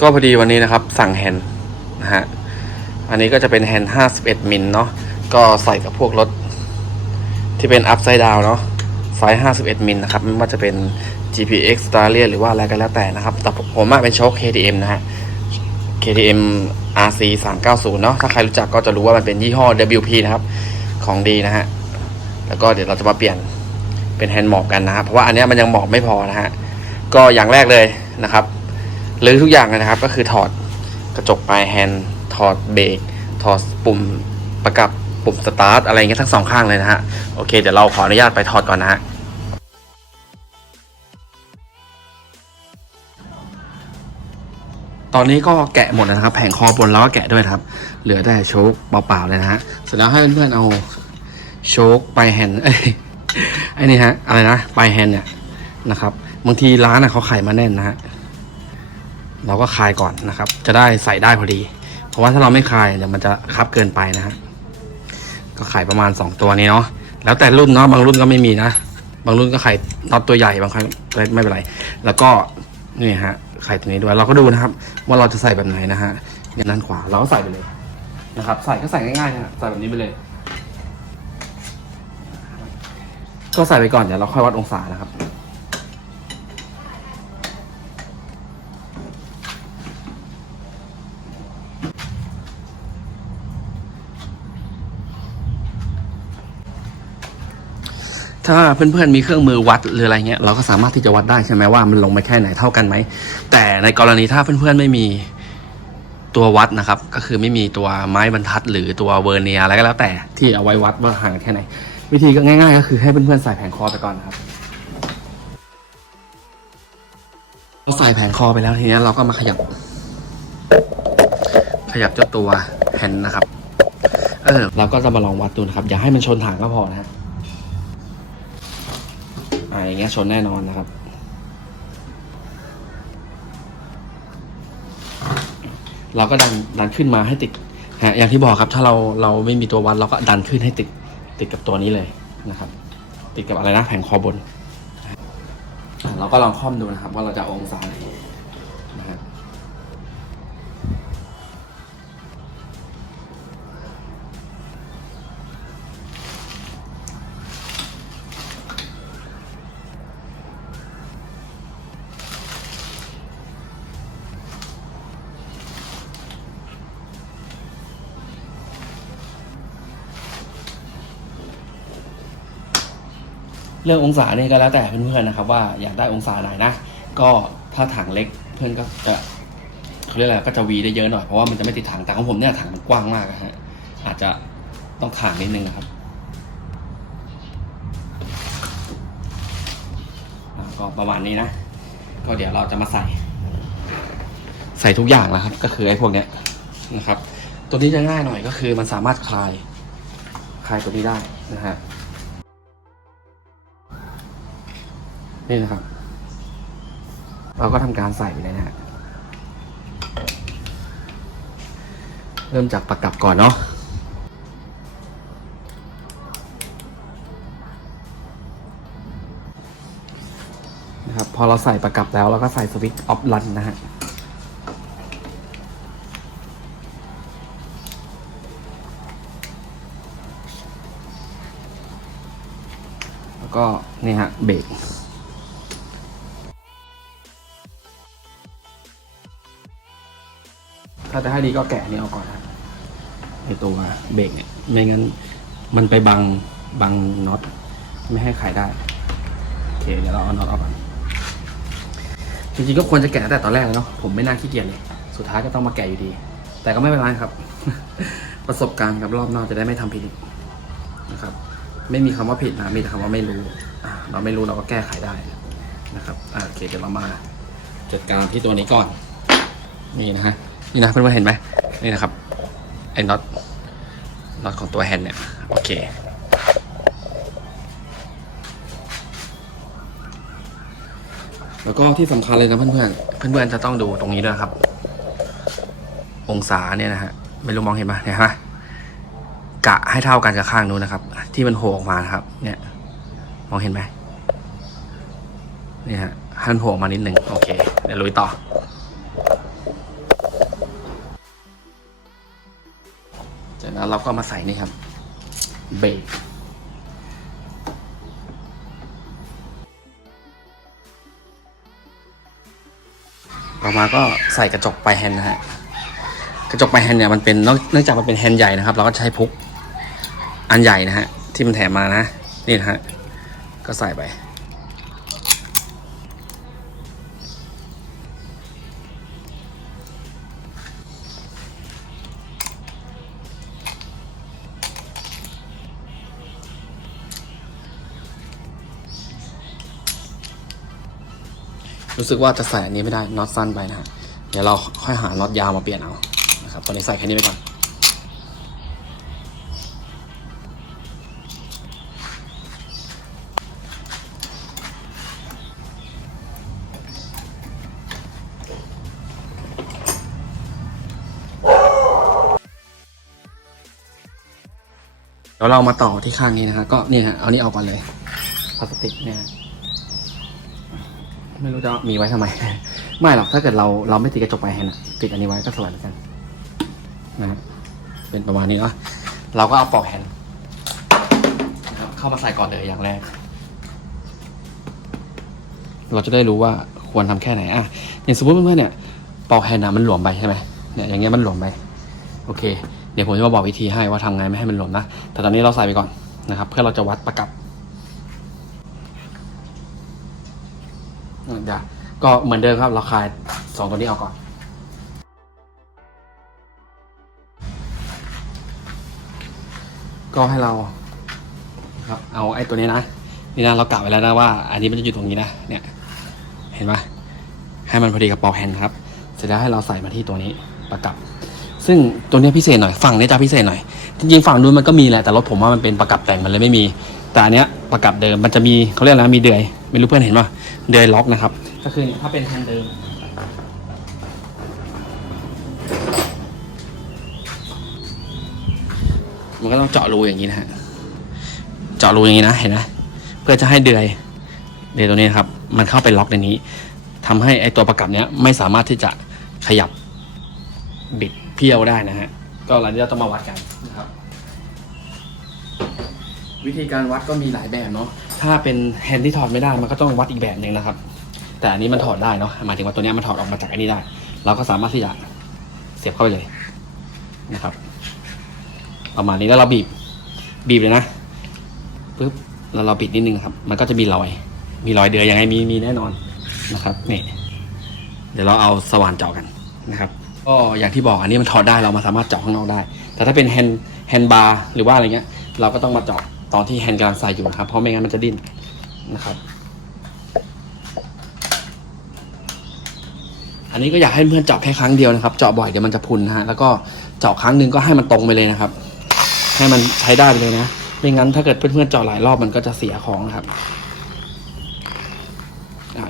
ก็พอดีวันนี้นะครับสั่งแฮนด์นะฮะ อันนี้ก็จะเป็นแฮนด์51 มิลเนาะ ก็ใส่กับพวกรถ ที่เป็น upside down เนาะไซส์51 มิลนะครับ ไม่ว่าจะเป็น GPX s t a r l i a หรือว่าอะไรก็แล้วแต่นะครับ แต่ผมอะเป็นโชค KTM นะฮะ KTM RC 390 เนาะ ถ้าใครรู้จักก็จะรู้ว่ามันเป็นยี่ห้อ WP นะครับ ของดีนะฮะ แล้วก็เดี๋ยวเราจะมาเปลี่ยนเป็นแฮนด์หมอบกันนะครับ เพราะว่าอันนี้มันยังหมอบไม่พอนะฮะ ก็อย่างแรกเลยนะครับ หรือทุกอย่างนะครับ ก็คือถอดกระจกปลายแฮนด์ถอดเบรกถอดปุ่มประกับปุ่มสตาร์ทอะไรเงี้ยทั้งสองข้างเลยนะฮะโอเคเดี๋ยวเราขออนุญาตไปถอดก่อนนะฮะตอนนี้ก็แกะหมดแล้วนะครับ แผงคอบนแล้วก็แกะด้วยครับ เหลือแต่โชคเปล่าๆเลยนะฮะเสร็จแล้วให้เพื่อนๆเอาโชคปลายแฮนด์ไอ้นี่ฮะอะไรนะปลายแฮนด์เนี่ยนะครับบางทีร้านอะเขาขายมาแน่นนะฮะ เราก็คายก่อนนะครับ จะได้ใส่ได้พอดี เพราะว่าถ้าเราไม่คายเดี๋ยวมันจะคับเกินไปนะฮะก็ขายประมาณ 2 ตัวนี้เนาะแล้วแต่รุ่นเนาะบางรุ่นก็ไม่มีนะ บางรุ่นก็ขายน็อตตัวใหญ่บางครั้งไม่เป็นไร แล้วก็นี่ฮะไข่ตัวนี้ด้วยเราก็ดูนะครับ ว่าเราจะใส่แบบไหนนะฮะเนี่ยด้านขวาเราก็ใส่ไปเลยนะครับ ใส่ก็ใส่ง่ายๆนะใส่แบบนี้ไปเลย ก็ใส่ไปก่อนเดี๋ยวเราค่อยวัดองศานะครับ ถ้าเพื่อนๆมีเครื่องมือวัดหรืออะไรเงี้ยเราก็สามารถที่จะวัดได้ใช่ไหมว่ามันลงไปแค่ไหนเท่ากันไหมแต่ในกรณีถ้าเพื่อนๆไม่มีตัววัดนะครับ ก็คือไม่มีตัวไม้บรรทัด หรือตัวเวอร์เนียอะไรก็แล้วแต่ที่เอาไว้วัดว่าห่างแค่ไหน วิธีก็ง่าย ๆ ก็คือให้เพื่อนๆใส่แผงคอไปก่อนนะครับเราใส่แผงคอไปแล้วทีนี้เราก็มาขยับ ขยับเจ้าตัวแฮนด์นะครับ เออเราก็จะมาลองวัดดูนะครับ อย่าให้มันชนถังก็พอนะฮะ อ่าอย่างเงี้ยชนแน่นอนนะครับ เราก็ดันดันขึ้นมาให้ติดฮะอย่างที่บอกครับถ้าเราเราไม่มีตัววัดเราก็ดันขึ้นให้ติดติดกับตัวนี้เลยนะครับ ติดกับอะไรนะแผงคอบน เราก็ลองค่อมดูนะครับ ว่าเราจะอาองศาไหน เรื่ององศาเนี่ยก็แล้วแต่เพื่อนๆนะครับ ว่าอยากได้องศาไหนนะ ก็ถ้าถังเล็กเพื่อนก็จะเขาเรียกอะไรก็จะวีได้เยอะหน่อยเพราะว่ามันจะไม่ติดถังแต่ของผมเนี่ยถังมันกว้างมากฮะอาจจะต้องขางนิดนึงนะครับก็ประมาณนี้นะ ก็เดี๋ยวเราจะมาใส่ ใส่ทุกอย่างแล้วครับ ก็คือไอ้พวกเนี้ยนะครับ ตัวนี้จะง่ายหน่อยก็คือมันสามารถคลาย คลายตัวนี้ได้นะฮะ นี่นะครับ เราก็ทำการใส่เลยนะฮะเริ่มจากประกับก่อนเนาะนะครับพอเราใส่ประกับแล้วเราก็ใส่สวิตช์ออฟลันนะฮะแล้วก็นี่ฮะเบรกาจะให้ดีก็แกะนนี้ออกก่อนนะไอตัวเบรกเนี่ยไม่งั้นมันไปบังบังน็อตไม่ให้ขายได้โอเคเดี๋ยวเราเอาน็อตออกก่อนจริงๆก็ควรจะแกะตั้งแต่ตอนแรกแล้วเนาะผมไม่น่าขี้เกียจเลย สุดท้ายก็ต้องมาแกะอยู่ดี แต่ก็ไม่เป็นไรครับ ประสบการณ์ครับรอบน้าจะได้ไม่ทำผิดนะครับ ไม่มีคำว่าผิดนะมีแต่คำว่าไม่รู้เราไม่รู้เราก็แก้ไขได้นะครับอ่าโอเคเดี๋ยวเรามาจัดการที่ตัวนี้ก่อน นี่นะฮะ นี่นะเพื่อนๆเห็นไหมนี่นะครับไอ้น็อตน็อตของตัวแฮนด์เนี่ยโอเคแล้วก็ที่สำคัญเลยนะเพื่อนๆเพื่อนๆจะต้องดูตรงนี้ด้วยครับ องศาเนี่ยนะฮะไม่รู้มองเห็นไหมเนี่ยฮะกะให้เท่ากันกับข้างนู้นนะครับ ที่มันโผล่ออกมาครับ เนี่ย มองเห็นไหมเนี่ยฮะให้มันโผล่ออกมานิดหนึ่งโอเคเดี๋ยวลุยต่อ แล้วเราก็มาใส่นี่ครับ เบรกต่อมาก็ใส่กระจกปลายแฮนด์นะฮะกระจกปลายแฮนด์เนี่ยมันเป็นเนื่องจากมันเป็นแฮนด์ใหญ่นะครับ เราก็ใช้พุกอันใหญ่นะฮะที่มันแถมมานะนี่นะฮะก็ใส่ไป รู้สึกว่าจะใส่อันนี้ไม่ได้น็อตสั้นไปนะฮะเดี๋ยวเราค่อยหาน็อตยาวมาเปลี่ยนเอานะครับตอนนี้ใส่แค่นี้ไปก่อนเดี๋ยวเรามาต่อที่ข้างนี้นะฮะก็นี่ฮะเอานี่ออกก่อนเลยพลาสติกเนี่ย ไม่รู้จะมีไว้ทำไม ไม่หรอกถ้าเกิดเราเราไม่ติดกระจกไปแฮนะติดอันนี้ไว้ก็สวยเหมือนกันนะฮะเป็นประมาณนี้เนาะเราก็เอาปลอกแฮนด์นะครับเข้ามาใส่ก่อนเลยอย่างแรก เราจะได้รู้ว่าควรทำแค่ไหนอะอย่างสมมติเพื่อนๆเนี่ยปลอกแฮนด์อะมันหลวมไปใช่ไหมเนี่ยอย่างเงี้ยมันหลวมไปโอเค เดี๋ยวผมจะมาบอกวิธีให้ว่าทำไงไม่ให้มันหลวมนะแต่ตอนนี้เราใส่ไปก่อนนะครับ เพื่อเราจะวัดประกับ เดี๋ยวก็เหมือนเดิมครับ เราคลายสองตัวนี้ออกก่อน ก็ให้เราครับเอาไอ้ตัวนี้นะ นี่นะเรากะไว้แล้วนะว่า อันนี้มันจะอยู่ตรงนี้นะเนี่ย เห็นไหมให้มันพอดีกับปลอแฮนด์ครับ เสร็จแล้วให้เราใส่มาที่ตัวนี้ประกับ ซึ่งตัวนี้พิเศษหน่อยฝั่งนี้จะพิเศษหน่อย จริงๆฝั่งนู้นมันก็มีแหละแต่รถผมว่ามันเป็นประกับแต่งมันเลยไม่มี แต่อันเนี้ยประกับเดิมมันจะมีเขาเรียกอะไรมีเดือย ไม่รู้เพื่อนเห็นป่ะเดือยล็อกนะครับ ก็คือถ้าเป็นแฮนเดิมมันก็ต้องเจาะรูอย่างนี้นะฮะเจาะรูอย่างนี้นะเห็นไหมเพื่อจะให้เดือยเดือยตัวนี้นครับ มันเข้าไปล็อกในนี้ทำให้ไอตัวประกับเนี้ยไม่สามารถที่จะขยับบิดเพี้ยวได้นะฮะก็เราจะต้องมาวัดกันนะครับ วิธีการวัดก็มีหลายแบบเนาะ ถ้าเป็นแฮนด์ที่ถอดไม่ได้มันก็ต้องวัดอีกแบบหนึ่งนะครับ แต่อันนี้มันถอดได้เนาะหมายถึงว่าตัวนี้มันถอดออกมาจากอันนี้ได้ เราก็สามารถที่จะเสียบเข้าไปเลยนะครับ ประมาณนี้แล้วเราบีบบีบเลยนะปึ๊บแล้วเราปิดนิดนึงครับ มันก็จะมีรอย มีรอยเดือยยังไงมีมีแน่นอนนะครับนี่เดี๋ยวเราเอาสว่านเจาะกันนะครับก็อย่างที่บอกอันนี้มันถอดได้เรามาสามารถเจาะข้างนอกได้ แต่ถ้าเป็นแฮนด์แฮนด์บาร์หรือว่าอะไรเงี้ย เราก็ต้องมาเจาะ ตอนที่แฮนด์กำลังใส่อยู่นะครับ เพราะไม่งั้นมันจะดิ้นนะครับ อันนี้ก็อยากให้เพื่อนเจาะแค่ครั้งเดียวนะครับ เจาะบ่อยเดี๋ยวมันจะพุนนะฮะ แล้วก็เจาะครั้งหนึ่งก็ให้มันตรงไปเลยนะครับ ให้มันใช้ได้ไปเลยนะ ไม่งั้นถ้าเกิดเพื่อนๆเจาะหลายรอบมันก็จะเสียของนะครับ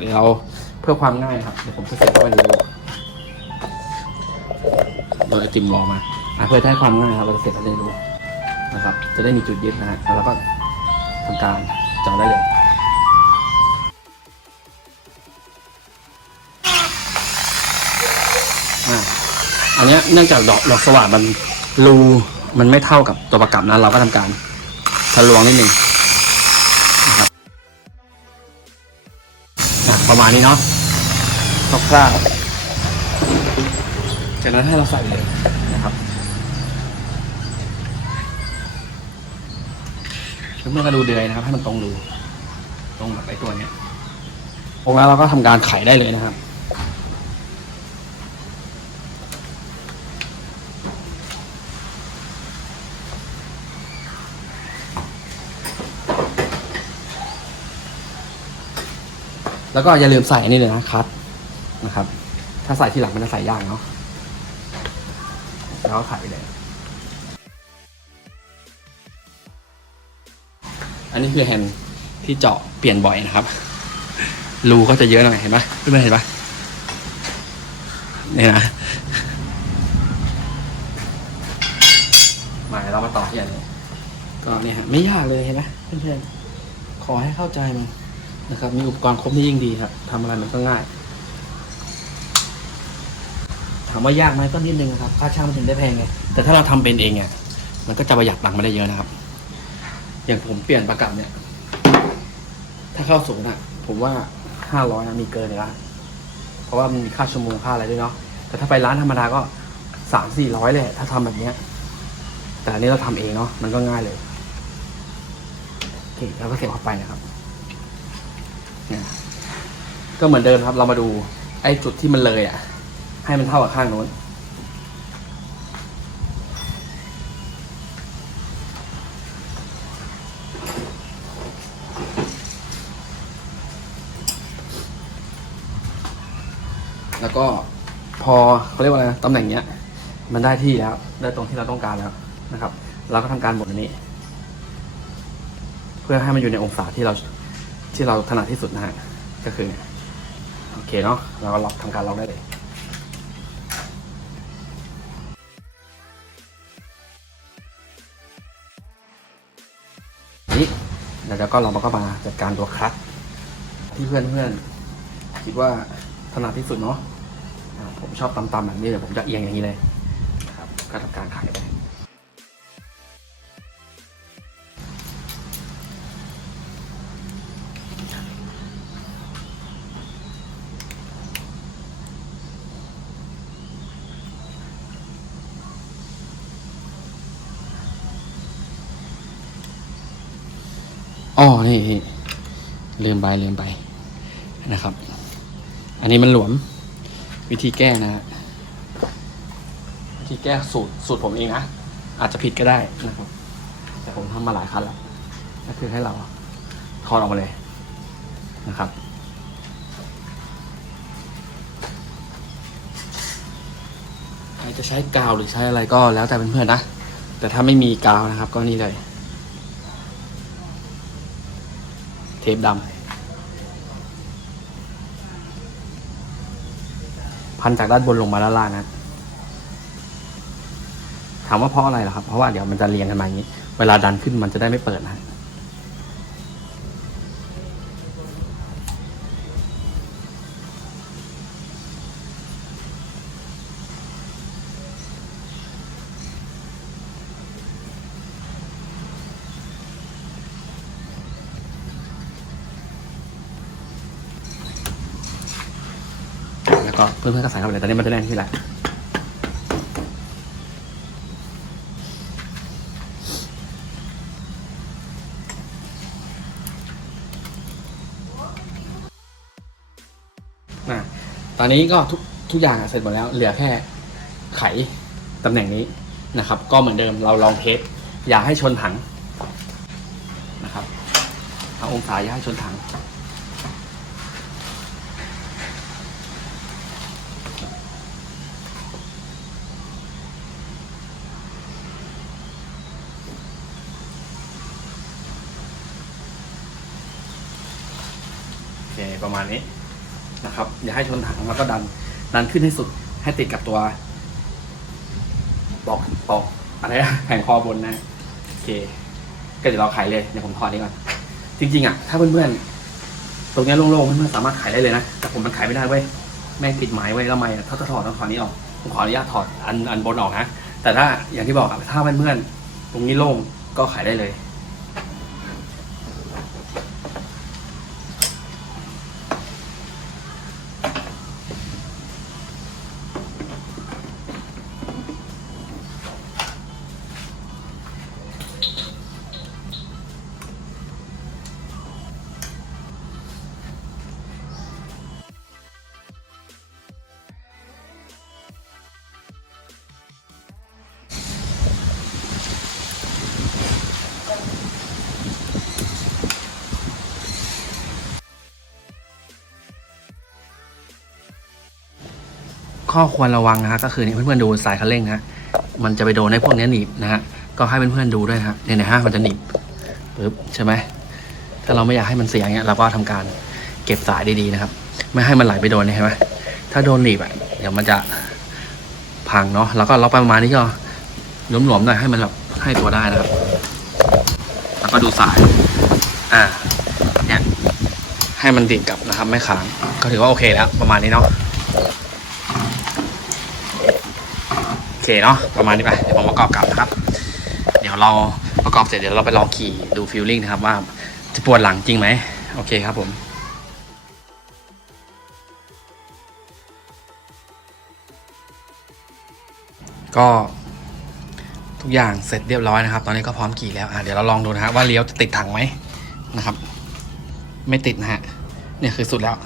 เดี๋ยวเราเพื่อความง่ายครับ เดี๋ยวผมจะเสียบเข้าไปในรูโดยไอติมรอมาอเพื่อให้ความง่ายครับเราจะเสียบเข้าไปในรู นะครับ จะได้มีจุดยึดนะฮะแล้วก็ทำการเจาะได้เลยอะอันเนี้ยเนื่องจากดอกดอกสว่านมันรูมันไม่เท่ากับตัวประกับนั้นเราก็ทำการทะลวงนิดนึงนะครับอะประมาณนี้เนาะคร่าวๆจากนั้นให้เราใส่เลยนะครับ เมื่อก็ดูเดือยนะครับ ให้มันตรงรูตรงกับไอ้ตัวเนี้ยตรงแล้วเราก็ทำการไขได้เลยนะครับแล้วก็อย่าลืมใส่นี่เลยนะคัดนะครับ ถ้าใส่ที่หลังมันจะใส่ยากเนาะแล้วก็ขายไปเลย นนี้คือแฮนด์ที่เจาะเปลี่ยนบ่อยนะครับ รูก็จะเยอะหน่อยเห็นปะเพื่อนๆเห็นปะนี่นะมาเรามาต่อที่อันนี้ก็เนี่ยฮะไม่ยากเลยเห็นไหมเพื่อนๆขอให้เข้าใจมันนะครับ มีอุปกรณ์ครบนี่ยิ่งดีครับทำอะไรมันก็ง่าย ถามว่ายากไหมก็นิดนึงครับ ค่าช่างมันถึงได้แพงไงแต่ถ้าเราทำเป็นเองเนี่ยมันก็จะประหยัดตังค์มาได้เยอะนะครับ อย่างผมเปลี่ยนประกับเนี่ย ถ้าเข้าศูนย์อะผมว่าห้าร้อยมีเกินเลยละเพราะว่ามันมีค่าชั่วโมงค่าอะไรด้วยเนาะแต่ถ้าไปร้านธรรมดาก็สามสี่ร้อยเลยถ้าทำแบบเนี้ย แต่อันนี้เราทำเองเนาะมันก็ง่ายเลยโอเคแล้วก็เสียบเข้าไปนะครับเนี่ยก็เหมือนเดิมครับ เรามาดูไอ้จุดที่มันเลยอะ ให้มันเท่ากับข้างโน้น แล้วก็พอเขาเรียกว่าอะไรนะตำแหน่งเนี้ย มันได้ที่แล้ว ได้ตรงที่เราต้องการแล้วนะครับ เราก็ทำการหมดอันนี้ เพื่อให้มันอยู่ในองศาที่เราที่เราถนัดที่สุดนะฮะก็คือโอเคเนาะเราก็ล็อกทำการล็อกได้เลยนี่แล้วก็เราก็มาจัดการตัวคลัตช์ที่เพื่อนเพื่อนๆคิดว่า นัดที่สุดเนาะอ่าผมชอบตำๆแบบนี้เดี๋ยวผมจะเอียงอย่างนี้เลยนะครับก็ทำการไขไปอ๋อนี่นี่ลืมไปลืมไปนะครับ อันนี้มันหลวม วิธีแก้นะวิธีแก้สูตรสูตรผมเองนะอาจจะผิดก็ได้นะครับแต่ผมทำมาหลายครั้งแล้วก็คือให้เราถอดออกมาเลยนะครับใครจะใช้กาวหรือใช้อะไรก็แล้วแต่เพื่อนๆนะ แต่ถ้าไม่มีกาวนะครับก็นี่เลย เทปดำ พันจากด้านบนลงมาด้านล่างนะถามว่าเพราะอะไรล่ะครับ เพราะว่าเดี๋ยวมันจะเรียงกันมาอย่างนี้ เวลาดันขึ้นมันจะได้ไม่เปิดนะ ก็เพื่อนๆก็ใส่เข้าไปเลยตอนนี้มันจะแน่นที่แหละนะตอนนี้ก็ทุกทุกอย่างเสร็จหมดแล้ว เหลือแค่ไขตำแหน่งนี้นะครับ ก็เหมือนเดิมเราลองเทสอย่าให้ชนถังนะครับเอาองศาอย่าให้ชนถัง ประมาณนี้นะครับ อย่าให้ชนถังแล้วก็ดัน ดันขึ้นให้สุดให้ติดกับตัวบอกบอกอะไรนะแผงคอบนนะโอเค ก็เดี๋ยวเราไขเลยเดี๋ยวผมถอดนี้ก่อนจริงๆอะถ้าเพื่อนๆตรงนี้โล่งๆเพื่อนๆสามารถไขได้เลยนะแต่ผมมันไขไม่ได้เว้ยแม่งติดไม้ไว้แล้วไม่ถ้าจะถอดต้องถอดนี้ออกผมขออนุญาตถอดอันอันบนออกนะแต่ถ้าอย่างที่บอกอะถ้าเพื่อนๆตรงนี้โล่งก็ไขได้เลย ข้อควรระวังนะฮะก็คือนี่เพื่อนๆดูสายคันเร่งฮะมันจะไปโดนในพวกนี้หนีบนะฮะก็ให้เพื่อนๆดูด้วยฮะเนี่ยนะฮะมันจะหนีบปึ๊บใช่ไหมถ้าเราไม่อยากให้มันเสียเงี้ยเราก็ทำการเก็บสายดีๆนะครับ ไม่ให้มันไหลไปโดนเนี่ยเห็นไหมถ้าโดนหนีบอะเดี๋ยวมันจะพังเนาะแล้วก็ล็อกไปประมาณนี้ก็หลวมๆหน่อยให้มันแบบให้ตัวได้นะครับ แล้วก็ดูสาย อ่าเนี่ยให้มันติดกับนะครับ ไม่ค้างก็ถือว่าโอเคแล้ว ประมาณนี้เนาะ โอ เคเนาะประมาณนี้ไปเดี๋ยวผมประกอบกลับนะครับ เดี๋ยวเราประกอบเสร็จเดี๋ยวเราไปลองขี่ดูฟิลลิ่งนะครับว่าจะปวดหลังจริงไหมโอเคครับผมก็ทุกอย่างเสร็จเรียบร้อยนะครับ ตอนนี้ก็พร้อมขี่แล้วอะเดี๋ยวเราลองดูนะครับว่าเลี้ยวจะติดถังไหมนะครับ ไม่ติดนะฮะเนี่ยคือสุดแล้ว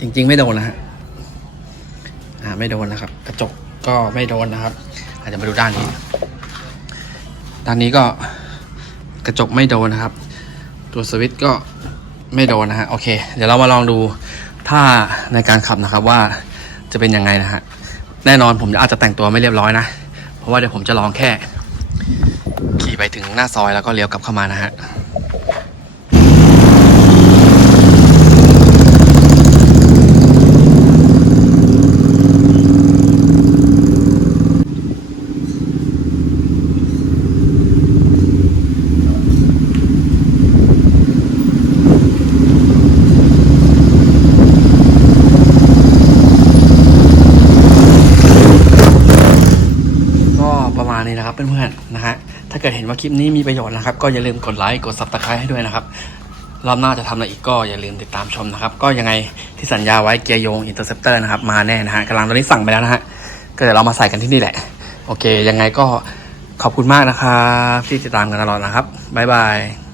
จริง ๆ ไม่โดนนะฮะอ่าไม่โดนนะครับ กระจก ก็ไม่โดนนะครับอาจจะมาดูด้านนี้ ด้านนี้ก็กระจกไม่โดนนะครับ ตัวสวิตช์ก็ไม่โดนนะฮะโอเค เดี๋ยวเรามาลองดูท่าในการขับนะครับว่าจะเป็นยังไงนะฮะแน่นอนผมอาจจะแต่งตัวไม่เรียบร้อยนะ เพราะว่าเดี๋ยวผมจะลองแค่ ขี่ไปถึงหน้าซอยแล้วก็เลี้ยวกลับเข้ามานะฮะ ก็ประมาณนี้นะครับเพื่อนๆนะฮะ ถ้าเกิดเห็นว่าคลิปนี้มีประโยชน์นะครับ ก็อย่าลืมกดไลค์กดซับสไครต์ให้ด้วยนะครับรอบหน้าจะทำอะไรอีกก็อย่าลืมติดตามชมนะครับ ก็ยังไงที่สัญญาไว้เกียร์โยงอินเตอร์เซปเตอร์นะครับ มาแน่นะฮะกำลังตอนนี้สั่งไปแล้วนะฮะก็เดี๋ยวเรามาใส่กันที่นี่แหละ โอเค ยังไงก็ขอบคุณมากนะครับ ที่ติดตามกันตลอดนะครับบ๊ายบาย